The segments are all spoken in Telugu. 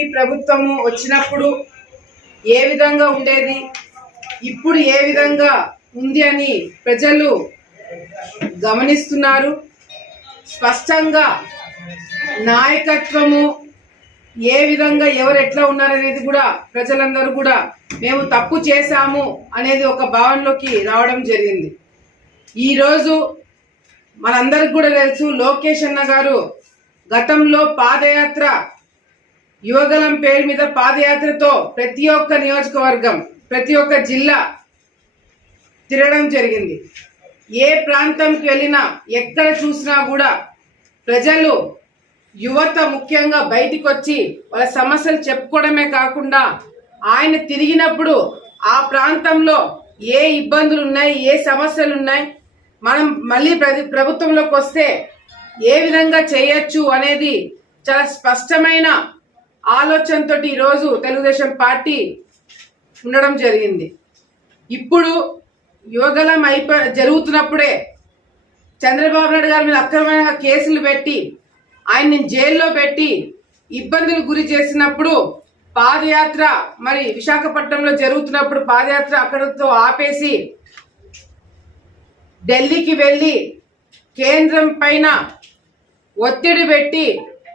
పార్టీ ప్రభుత్వము వచ్చినప్పుడు ఏ విధంగా ఉండేది? ఇప్పుడు ఏ విధంగా ఉంది అని ప్రజలు గమనిస్తున్నారు. స్పష్టంగా నాయకత్వము ఏ విధంగా ఎవరు ఎట్లా ఉన్నారనేది కూడా ప్రజలందరూ కూడా మేము తప్పు చేశాము అనేది ఒక భావనలోకి రావడం జరిగింది. ఈరోజు మనందరికి కూడా తెలుసు లోకేష్ అన్న గారు గతంలో పాదయాత్ర యువగలం పేరు మీద పాదయాత్రతో ప్రతి ఒక్క నియోజకవర్గం ప్రతి ఒక్క జిల్లా తిరగడం జరిగింది. ఏ ప్రాంతంకి వెళ్ళినా ఎక్కడ చూసినా కూడా ప్రజలు యువత ముఖ్యంగా బయటికి వచ్చి వాళ్ళ సమస్యలు చెప్పుకోవడమే కాకుండా ఆయన తిరిగినప్పుడు ఆ ప్రాంతంలో ఏ ఇబ్బందులు ఉన్నాయి ఏ సమస్యలు ఉన్నాయి మనం మళ్ళీ ప్రతి ప్రభుత్వంలోకి వస్తే ఏ విధంగా చేయొచ్చు అనేది చాలా స్పష్టమైన ఆలోచనతో ఈరోజు తెలుగుదేశం పార్టీ ఉండడం జరిగింది. ఇప్పుడు యోగలం అయిపో జరుగుతున్నప్పుడే చంద్రబాబు నాయుడు గారి మీద అక్రమంగా కేసులు పెట్టి ఆయన్ని జైల్లో పెట్టి ఇబ్బందులు గురి చేసినప్పుడు పాదయాత్ర మరి విశాఖపట్నంలో జరుగుతున్నప్పుడు పాదయాత్ర అక్కడతో ఆపేసి ఢిల్లీకి వెళ్ళి కేంద్రం పైన ఒత్తిడి పెట్టి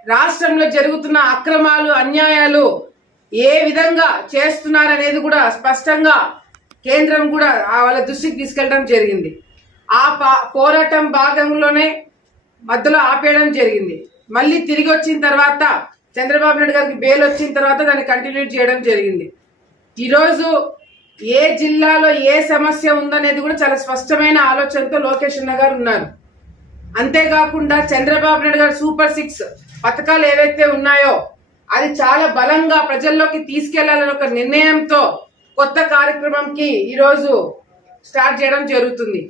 రాష్ట్రంలో జరుగుతున్న అక్రమాలు అన్యాయాలు ఏ విధంగా చేస్తున్నారనేది కూడా స్పష్టంగా కేంద్రం కూడా వాళ్ళ దృష్టికి తీసుకెళ్ళడం జరిగింది. ఆ పా- పోరాటం భాగంలోనే మధ్యలో ఆపేయడం జరిగింది. మళ్ళీ తిరిగి వచ్చిన తర్వాత చంద్రబాబు నాయుడు గారికి బెయిల్ వచ్చిన తర్వాత దాన్ని కంటిన్యూ చేయడం జరిగింది. ఈరోజు ఏ జిల్లాలో ఏ సమస్య ఉందనేది కూడా చాలా స్పష్టమైన ఆలోచనతో లోకేష్ అన్న గారు ఉన్నారు. అంతేకాకుండా చంద్రబాబు నాయుడు గారు సూపర్ సిక్స్ పథకాలు ఏవైతే ఉన్నాయో అది చాలా బలంగా ప్రజల్లోకి తీసుకెళ్ళాలని ఒక నిర్ణయంతో కొత్త కార్యక్రమంకి ఈరోజు స్టార్ట్ చేయడం జరుగుతుంది.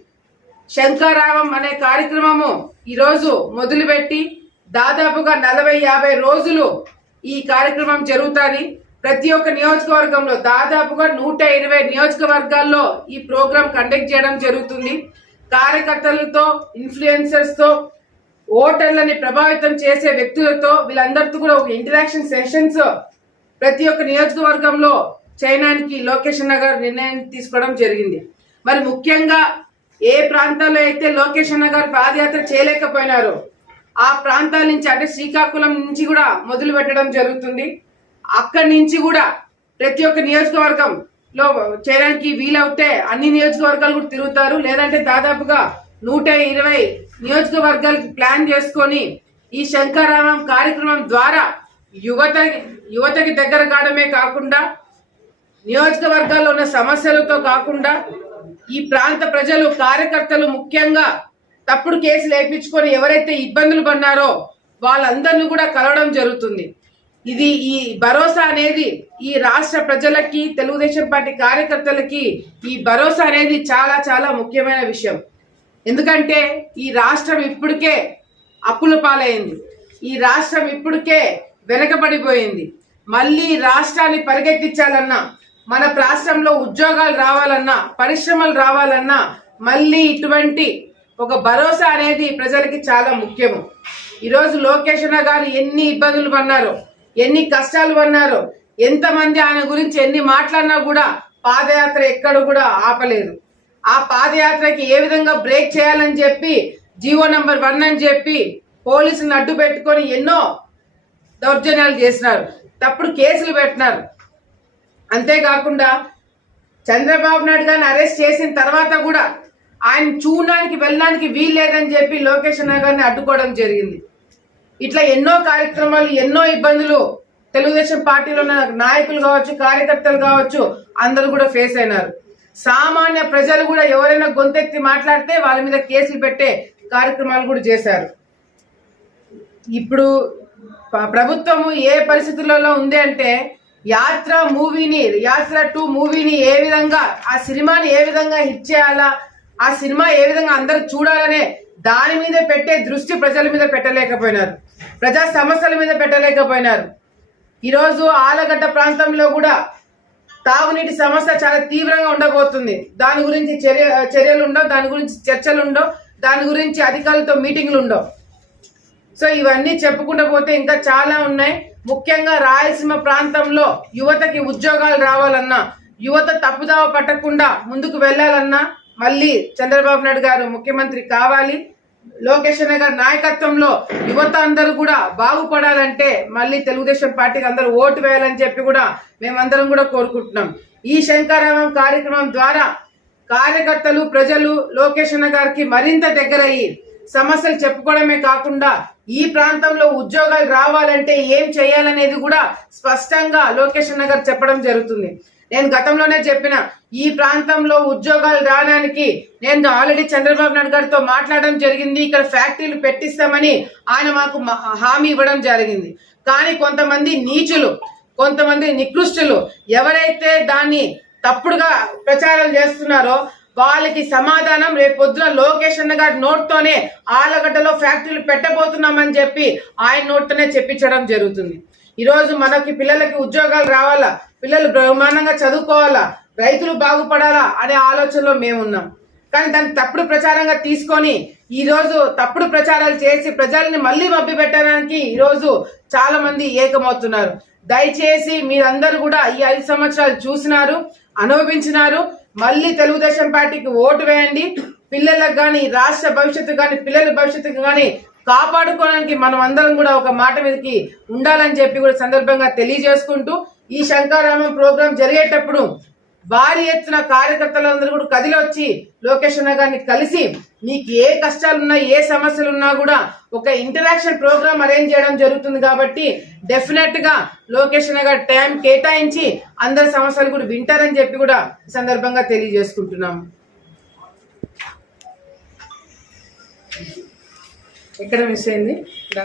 శంకారావం అనే కార్యక్రమము ఈరోజు మొదలుపెట్టి దాదాపుగా నలభై యాభై రోజులు ఈ కార్యక్రమం జరుగుతుంది. ప్రతి ఒక్క నియోజకవర్గంలో దాదాపుగా నూట ఇరవై నియోజకవర్గాల్లో ఈ ప్రోగ్రాం కండక్ట్ చేయడం జరుగుతుంది. కార్యకర్తలతో ఇన్ఫ్లుయెన్సర్స్తో ఓటర్లని ప్రభావితం చేసే వ్యక్తులతో వీళ్ళందరితో కూడా ఒక ఇంటరాక్షన్ సెషన్స్ ప్రతి ఒక్క నియోజకవర్గంలో చైనానికి లోకేష్ అన్న గారు నిర్ణయం తీసుకోవడం జరిగింది. మరి ముఖ్యంగా ఏ ప్రాంతాల్లో అయితే లోకేష్ అన్న గారు పాదయాత్ర చేయలేకపోయినారో ఆ ప్రాంతాల నుంచి అంటే శ్రీకాకుళం నుంచి కూడా మొదలు పెట్టడం జరుగుతుంది. అక్కడి నుంచి కూడా ప్రతి ఒక్క నియోజకవర్గంలో చేయడానికి వీలవుతే అన్ని నియోజకవర్గాలు కూడా తిరుగుతారు. లేదంటే దాదాపుగా నూట ఇరవై నియోజకవర్గాలకి ప్లాన్ చేసుకొని ఈ శంకరామం కార్యక్రమం ద్వారా యువత యువతకి దగ్గర కావడమే కాకుండా నియోజకవర్గాల్లో ఉన్న సమస్యలతో కాకుండా ఈ ప్రాంత ప్రజలు కార్యకర్తలు ముఖ్యంగా తప్పుడు కేసులు వేయించుకొని ఎవరైతే ఇబ్బందులు పడినారో వాళ్ళందరినీ కూడా కలవడం జరుగుతుంది. ఇది ఈ భరోసా అనేది ఈ రాష్ట్ర ప్రజలకి తెలుగుదేశం పార్టీ కార్యకర్తలకి ఈ భరోసా అనేది చాలా చాలా ముఖ్యమైన విషయం. ఎందుకంటే ఈ రాష్ట్రం ఇప్పటికే అప్పుల పాలైంది. ఈ రాష్ట్రం ఇప్పటికే వెనకబడిపోయింది. మళ్ళీ రాష్ట్రాన్ని పరిగెత్తించాలన్నా మన రాష్ట్రంలో ఉద్యోగాలు రావాలన్నా పరిశ్రమలు రావాలన్నా మళ్ళీ ఇటువంటి ఒక భరోసా అనేది ప్రజలకి చాలా ముఖ్యము. ఈరోజు లోకేష్ గారు ఎన్ని ఇబ్బందులు పన్నారో ఎన్ని కష్టాలు పన్నారో ఎంతమంది ఆయన గురించి ఎన్ని మాట్లాడినా కూడా పాదయాత్ర ఎక్కడ కూడా ఆపలేదు. ఆ పాదయాత్రకి ఏ విధంగా బ్రేక్ చేయాలని చెప్పి జీవో నంబర్ వన్ అని చెప్పి పోలీసులను అడ్డు పెట్టుకొని ఎన్నో దౌర్జన్యాలు చేసినారు. తప్పుడు కేసులు పెట్టినారు. అంతేకాకుండా చంద్రబాబు నాయుడు గారిని అరెస్ట్ చేసిన తర్వాత కూడా ఆయన చూడడానికి వెళ్ళడానికి వీల్లేదని చెప్పి లోకేష్ అన్న గారిని అడ్డుకోవడం జరిగింది. ఇట్లా ఎన్నో కార్యక్రమాలు ఎన్నో ఇబ్బందులు తెలుగుదేశం పార్టీలో ఉన్న నాయకులు కావచ్చు కార్యకర్తలు కావచ్చు అందరూ కూడా ఫేస్ అయినారు. సామాన్య ప్రజలు కూడా ఎవరైనా గొంతెత్తి మాట్లాడితే వాళ్ళ మీద కేసులు పెట్టే కార్యక్రమాలు కూడా చేశారు. ఇప్పుడు ప్రభుత్వము ఏ పరిస్థితులలో ఉంది అంటే యాత్ర మూవీని యాత్ర టూ మూవీని ఏ విధంగా ఆ సినిమాని ఏ విధంగా హిట్ చేయాలా ఆ సినిమా ఏ విధంగా అందరూ చూడాలనే దాని మీద పెట్టే దృష్టి ప్రజల మీద పెట్టలేకపోయినారు. ప్రజా సమస్యల మీద పెట్టలేకపోయినారు. ఈరోజు ఆలగడ్డ ప్రాంతంలో కూడా తాగునీటి సమస్య చాలా తీవ్రంగా ఉండబోతుంది. దాని గురించి చర్య చర్యలు ఉండవు దాని గురించి చర్చలు ఉండవు దాని గురించి అధికారులతో మీటింగ్లు ఉండవు సో ఇవన్నీ చెప్పుకుంటూ పోతే ఇంకా చాలా ఉన్నాయి. ముఖ్యంగా రాయలసీమ ప్రాంతంలో యువతకి ఉద్యోగాలు రావాలన్నా యువత తప్పుదావ పట్టకుండా ముందుకు వెళ్ళాలన్నా మళ్ళీ చంద్రబాబు నాయుడు గారు ముఖ్యమంత్రి కావాలి. లోకేష్ అనే గారి నాయకత్వంలో యువత అందరూ కూడా బాగుపడాలంటే మళ్ళీ తెలుగుదేశం పార్టీకి అందరూ ఓటు వేయాలని చెప్పి కూడా మేమందరం కూడా కోరుకుంటున్నాం. ఈ శంకరామం కార్యక్రమం ద్వారా కార్యకర్తలు ప్రజలు లోకేష్ అన్న గారికి మరింత దగ్గరయ్యి సమస్యలు చెప్పుకోవడమే కాకుండా ఈ ప్రాంతంలో ఉద్యోగాలు రావాలంటే ఏం చేయాలనేది కూడా స్పష్టంగా లోకేష్ అన్న గారు చెప్పడం జరుగుతుంది. నేను గతంలోనే చెప్పిన ఈ ప్రాంతంలో ఉద్యోగాలు రావడానికి నేను ఆల్రెడీ చంద్రబాబు నాయుడు గారితో మాట్లాడడం జరిగింది. ఇక్కడ ఫ్యాక్టరీలు పెట్టిస్తామని ఆయన మాకు హామీ ఇవ్వడం జరిగింది. కానీ కొంతమంది నీచులు కొంతమంది నికృష్టులు ఎవరైతే దాన్ని తప్పుడుగా ప్రచారం చేస్తున్నారో వాళ్ళకి సమాధానం రేపు పొద్దున లోకేష్ అన్న గారి నోట్తోనే ఆలగడ్డలో ఫ్యాక్టరీలు పెట్టబోతున్నామని చెప్పి ఆయన నోట్తోనే చెప్పించడం జరుగుతుంది. ఈరోజు మనకి పిల్లలకి ఉద్యోగాలు రావాలా? పిల్లలు బ్రహ్మాండంగా చదువుకోవాలా? రైతులు బాగుపడాలా అనే ఆలోచనలో మేమున్నాం. కానీ దాన్ని తప్పుడు ప్రచారంగా తీసుకొని ఈరోజు తప్పుడు ప్రచారాలు చేసి ప్రజల్ని మళ్ళీ మబ్బి పెట్టడానికి ఈరోజు చాలా మంది ఏకమవుతున్నారు. దయచేసి మీరందరూ కూడా ఈ ఐదు సంవత్సరాలు చూసినారు అనుభవించినారు. మళ్ళీ తెలుగుదేశం పార్టీకి ఓటు వేయండి. పిల్లలకు కానీ రాష్ట్ర భవిష్యత్తు కానీ పిల్లల భవిష్యత్తుకు కానీ కాపాడుకోవడానికి మనం అందరం కూడా ఒక మాట మీదకి ఉండాలని చెప్పి కూడా సందర్భంగా తెలియజేసుకుంటూ ఈ శంకారామం ప్రోగ్రాం జరిగేటప్పుడు భారీ ఎత్తున కార్యకర్తలందరూ కూడా కదిలి వచ్చి లోకేష్ అన్న గారిని కలిసి మీకు ఏ కష్టాలున్నా ఏ సమస్యలు ఉన్నా కూడా ఒక ఇంటరాక్షన్ ప్రోగ్రామ్ అరేంజ్ చేయడం జరుగుతుంది కాబట్టి డెఫినెట్గా లోకేష్ అన్న గారు టైం కేటాయించి అందరి సమస్యలు కూడా వింటారని చెప్పి కూడా సందర్భంగా తెలియజేసుకుంటున్నాము. ఎక్కడ మిస్ అయింది?